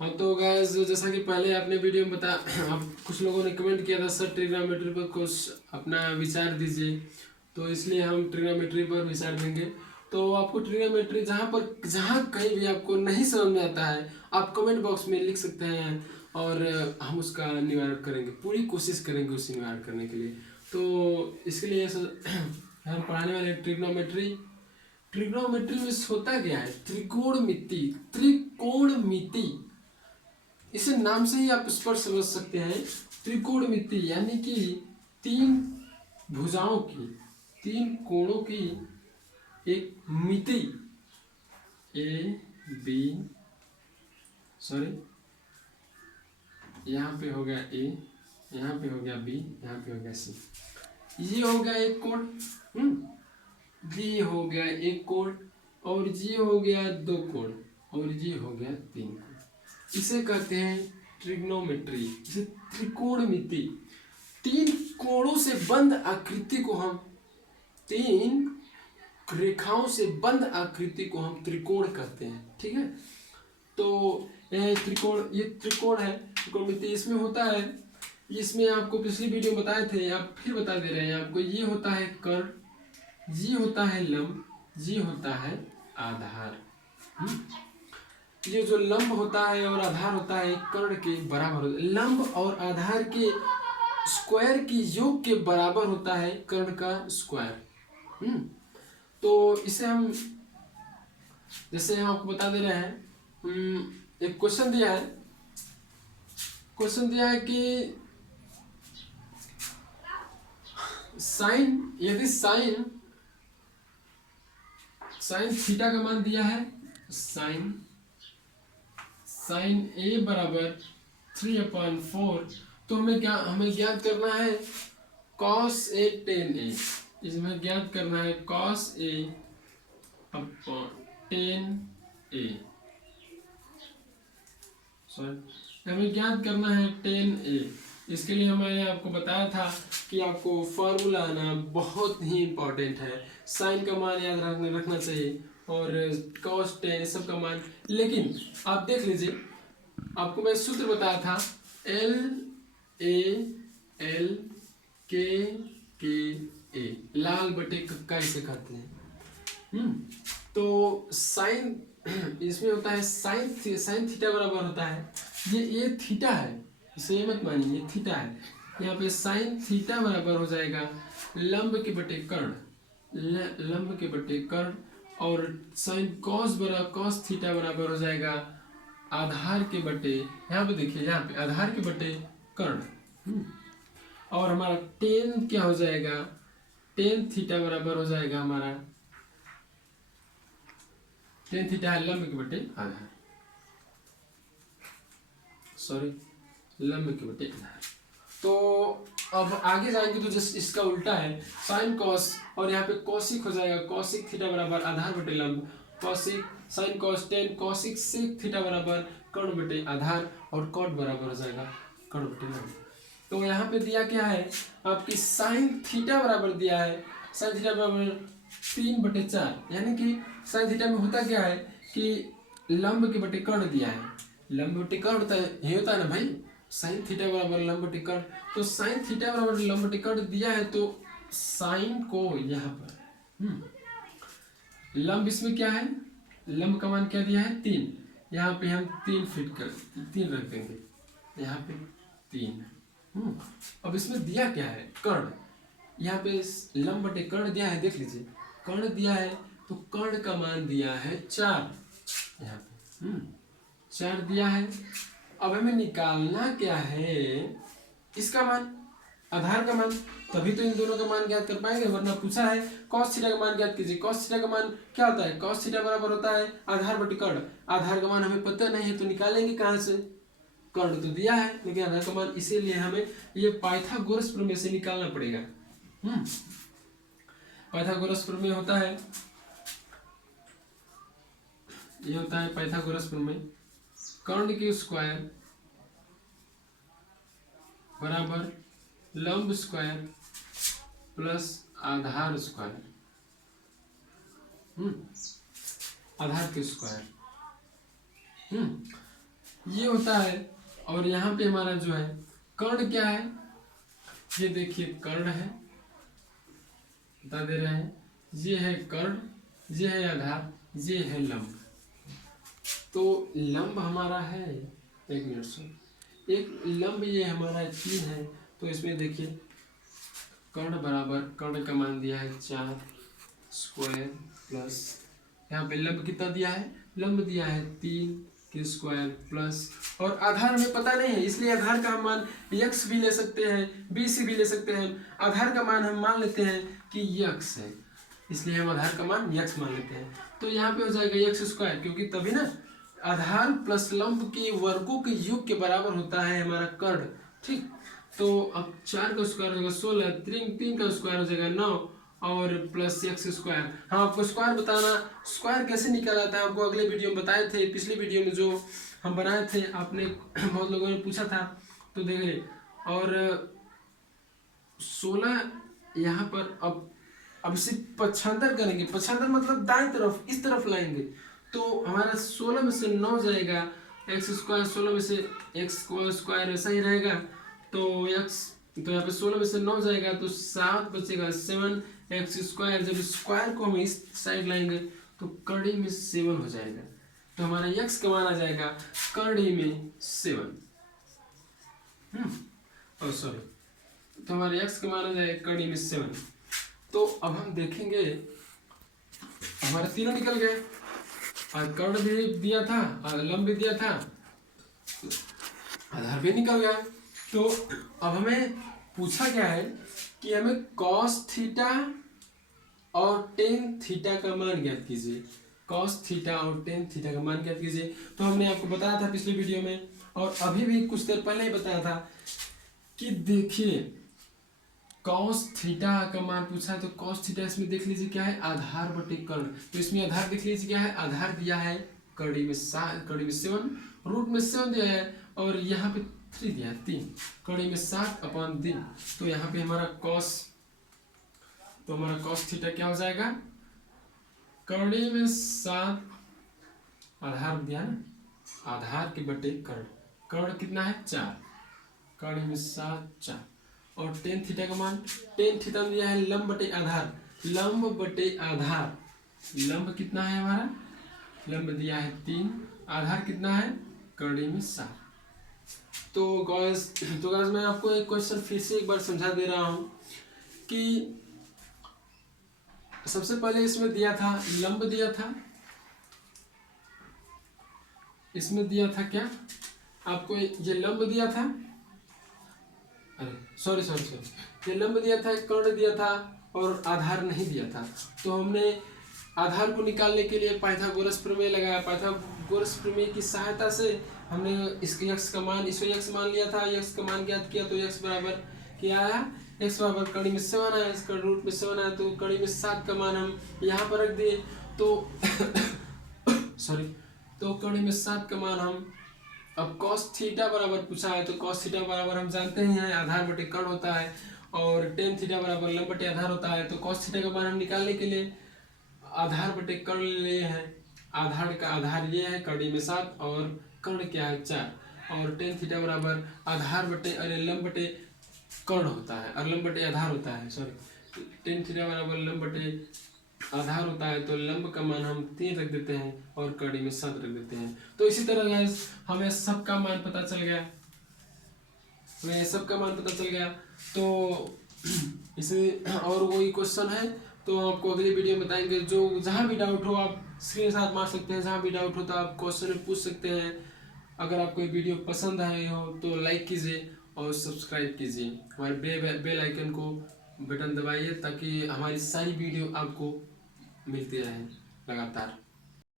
हाँ तो गैस जैसा कि पहले आपने वीडियो में बताया, आप कुछ लोगों ने कमेंट किया था सर ट्रिग्नोमेट्री पर कुछ अपना विचार दीजिए, तो इसलिए हम ट्रिग्नोमेट्री पर विचार देंगे। तो आपको ट्रिग्नोमेट्री जहाँ कहीं भी आपको नहीं समझ में आता है, आप कमेंट बॉक्स में लिख सकते हैं और हम उसका निवारण करेंगे, पूरी कोशिश करेंगे उसे निवारण करने के लिए। तो इसके लिए हम पढ़ाने वाले ट्रिग्नोमेट्री। ट्रिग्नोमेट्री में होता क्या है? त्रिकोणमिति। त्रिकोणमिति, इसे नाम से ही आप स्पष्ट समझ सकते हैं। त्रिकोणमिति यानी कि तीन भुजाओं की, तीन कोणों की एक मिति। ए बी, सॉरी, यहाँ पे हो गया ए, यहाँ पे हो गया बी, यहाँ पे हो गया सी। ये हो गया एक कोण, ये हो गया एक कोण, और ये हो गया दो कोण, और ये हो गया तीन कोण। इसे कहते हैं ट्रिग्नोमेट्री, इसे त्रिकोणमिति। तीन कोणों से बंद आकृति को हम, तीन रेखाओं से बंद आकृति को हम त्रिकोण कहते हैं। ठीक है, तो यह त्रिकोण, ये त्रिकोण है त्रिकोणमिति। इसमें होता है, इसमें आपको पिछली वीडियो में बताए थे, आप फिर बता दे रहे हैं आपको। ये होता है कर्ण, ये होता है लंब, ये होता है आधार। ये जो लंब होता है और आधार होता है कर्ण के बराबर होता है। लंब और आधार के स्क्वायर की योग के बराबर होता है कर्ण का स्क्वायर। तो इसे हम, जैसे हम आपको बता दे रहे हैं, एक क्वेश्चन दिया है, क्वेश्चन दिया है कि साइन, यदि साइन थीटा का मान दिया है, साइन ए बराबर 3/4, तो हमें ज्ञात करना है कॉस ए टेन ए। इसमें ज्ञात करना है cos A upon ten A, sorry, हमें ज्ञात करना है टेन ए। इसके लिए मैंने आपको बताया था कि आपको फार्मूला आना बहुत ही इम्पोर्टेंट है। साइन का मान याद रखना चाहिए और कॉस टेन सब का मान। लेकिन आप देख लीजिए, आपको मैं सूत्र बताया था, एल ए एल के ए, लाल बटे कक्का इसे कहते हैं। तो साइन, इसमें होता है साइन थीटा बराबर होता है, ये थीटा है, इसे ये मत मानिए, ये थीटा है। यहाँ पे साइन थीटा बराबर हो जाएगा लंब के बटे कर्ण, लंब के बटे कर्ण, और साइन कॉस थीटा बराबर हो जाएगा आधार के बटे, यहाँ पे देखिए, यहाँ पे आधार के बटे कर्ण। और हमारा टेन क्या हो जाएगा? टेन थीटा बराबर हो जाएगा हमारा, टेन थीटा है लंब के बटे आधार, सॉरी, लंब के बटे आधार। तो अब आगे जाएंगे तो जस्ट इसका उल्टा है, साइन कॉस, और यहाँ पे कॉसिक हो जाएगा, कॉसिक थीटा बराबर आधार बटे लंब, cosec sine cos tan, cosec sec theta बराबर कर्ण बटे आधार, और कॉट बराबर हो जाएगा कर्ण बटे लंब। तो यहाँ पे दिया क्या है आपकी, साइन थीटा बराबर दिया है, साइन थीटा बराबर 3/4, यानी कि साइन थीटा में होता क्या है कि लंब के बटे कर्ण दिया है, लंब बटे कर्ण होता है, ये होता है ना भाई, साइन थीटा बराबर लंब बटे कर्ण। तो साइन थीटा बराबर लंब बटे कर्ण दिया है, तो साइन को यहाँ पर, लंब इसमें क्या है, लंब का मान क्या दिया है 3, यहाँ पे हम 3 फिट कर 3 रख देंगे, यहाँ पे 3। अब इसमें दिया क्या है, कर्ण, यहाँ पे लंब बटे कर्ण दिया है, देख लीजिए कर्ण दिया है, तो कर्ण का मान दिया है 4, यहाँ पे 4 दिया है। अब हमें निकालना क्या है, इसका मान, आधार का मान, तभी तो इन दोनों का मान ज्ञात कर पाएंगे, वरना पूछा है कॉस थीटा का मान ज्ञात कीजिए। कॉस थीटा का मान क्या होता है, कॉस थीटा बराबर होता है आधार बटे कर्ण, आधार का मान हमें पता नहीं है, तो निकालेंगे कहाँ से, कर्ण तो दिया है लेकिन आधार का मान, इसीलिए हमें ये पाइथागोरस प्रमेय से निकालना पड़ेगा। पाइथागोरस प्रमेय होता है, ये होता है पाइथागोरस प्रमेय, कर्ण के स्क्वायर बराबर लंब स्क्वायर प्लस आधार स्क्वायर, आधार के स्क्वायर। ये होता है। और यहाँ पे हमारा जो है कर्ण क्या है, ये देखिए कर्ण है, बता दे रहे हैं, ये है कर्ण, ये है आधार, ये है लंब। तो लंब हमारा है, एक मिनट सुन, एक लंब ये हमारा 3 है। तो इसमें देखिए कर्ण बराबर, कर्ण का मान दिया है 4 स्क्वायर प्लस यहाँ पे लंब कितना दिया है, लंब दिया है 3 के स्क्वायर प्लस, और आधार हमें पता नहीं है इसलिए आधार का हम मान x भी ले सकते हैं, b से भी ले सकते हैं। आधार का मान हम मान लेते हैं कि x है, इसलिए हम आधार का मान x मान लेते हैं। तो यहाँ पे हो जाएगा x स्क्वायर, क्योंकि तभी ना आधार प्लस लंब के वर्गों के योग के बराबर होता है हमारा कर्ण। ठीक, तो अब 4 का स्क्वायर हो जाएगा 16, 3 का स्क्वायर हो जाएगा 9 और प्लस x स्क्वायर। हाँ, आपको स्क्वायर बताना, स्क्वायर कैसे निकाला जाता है आपको अगले वीडियो में बताए थे, पिछले वीडियो में जो हम बनाए थे, आपने बहुत लोगों ने पूछा था तो देखिए। और 16 यहाँ पर अब से 75 करेंगे, 75 मतलब दाएं तरफ, इस तरफ लाएंगे तो हमारा 16 में से 9 जाएगा, एक्स स्क्वायर 16 में से एक्स स्क्वायर ऐसा ही रहेगा, तो एक्स, तो यहाँ पे 16 में से 9 जाएगा तो 7 बचेगा 7 एक्स स्क्वायर। जब स्क्वायर को हम इस साइड लाएंगे तो कड़ी में 7 हो जाएगा, तो हमारा एक्स का मान आ जाएगा कड़ी में 7। और सॉरी, तो हमारे एक्स का मान आ जाएगा कड़ी में 7। तो अब हम देखेंगे हमारे तीनों निकल गए, और कर्ण भी दिया था और लंब भी दिया था, आधार भी निकल गया। तो अब हमें पूछा क्या है कि हमें cos थीटा और tan थीटा का मान ज्ञात कीजिए, cos थीटा और tan थीटा का मान ज्ञात कीजिए। तो हमने आपको बताया था पिछले वीडियो में, और अभी भी कुछ देर पहले ही बताया था कि देखिए cos थीटा का मान पूछा है, तो cos थीटा इसमें देख लीजिए क्या है, आधार बटे कर्ण। तो इसमें आधार देख लीजिए क्या है, आधार दिया है कड़ी में 7, रूट में 7 दिया है, और यहाँ पे 3 दिया है 3, कड़ी में 7/3। तो यहाँ पे हमारा cos, तो हमारा cos थीटा क्या हो जाएगा, कड़ी में 7, आधार दिया ना, आधार के बटे कर्ण, कर्ण कितना है 4, कड़ी में 7 4। और tan थीटा का मान, tan थीटा में दिया है लंब बटे आधार, लंब बटे आधार, लंब कितना है हमारा, लंब दिया है 3, आधार कितना है कड़ी में 7। तो गाइस मैं आपको एक क्वेश्चन फिर से एक बार समझा दे रहा हूँ कि सबसे पहले इसमें दिया था लंब दिया था, इसमें दिया था क्या आपको, ये लंब दिया था, अरे सॉरी, ये लंब दिया था, कर्ण दिया था और आधार नहीं दिया था। तो हमने आधार को निकालने के लिए पाइथागोरस प्रमेय लगाया, पाइथागोरस प्रमेय की सहायता से हमने इसके x का मान, इसको x मान लिया था, x का मान ज्ञात किया, तो x बराबर क्या आया, x बराबर कड़ी में 7 आया, इसका रूट में 7 आया, तो कड़ी में 7 का मान हम यहाँ पर रख दिए। तो सॉरी, तो कड़ी में 7 का मान हम, अब cos थीटा बराबर पूछा है, तो cos थीटा बराबर हम जानते ही हैं आधार बटे कर्ण होता है, और tan थीटा बराबर लंब बटे आधार होता है। तो cos थीटा का मान हम निकालने के लिए आधार बटे कर्ण लिए हैं, आधार का आधार ये है कड़ी में 7 और कर्ण क्या है 4, और tan थीटा बराबर आधार बटे, अरे लंब बटे कर्ण होता है और लंब बटे आधार होता है, सॉरी, tan थीटा बराबर लंब बटे आधार होता है, तो लंब का मान हम 3 रख देते हैं और कड़ी में 7 रख देते हैं। तो इसी तरह गाइस हमें सबका मान पता चल गया, हमें सबका मान पता चल गया। तो इसे और कोई क्वेश्चन है तो आपको अगली वीडियो में बताएंगे, जो जहाँ भी डाउट हो आप स्क्रीनशॉट मार सकते हैं, जहाँ भी डाउट हो तो आप क्वेश्चन में पूछ सकते हैं। अगर आपको ये वीडियो पसंद आए हो तो लाइक कीजिए और सब्सक्राइब कीजिए, हमारे बेल आइकन को बटन दबाइए ताकि हमारी सारी वीडियो आपको मिलती रहे लगातार।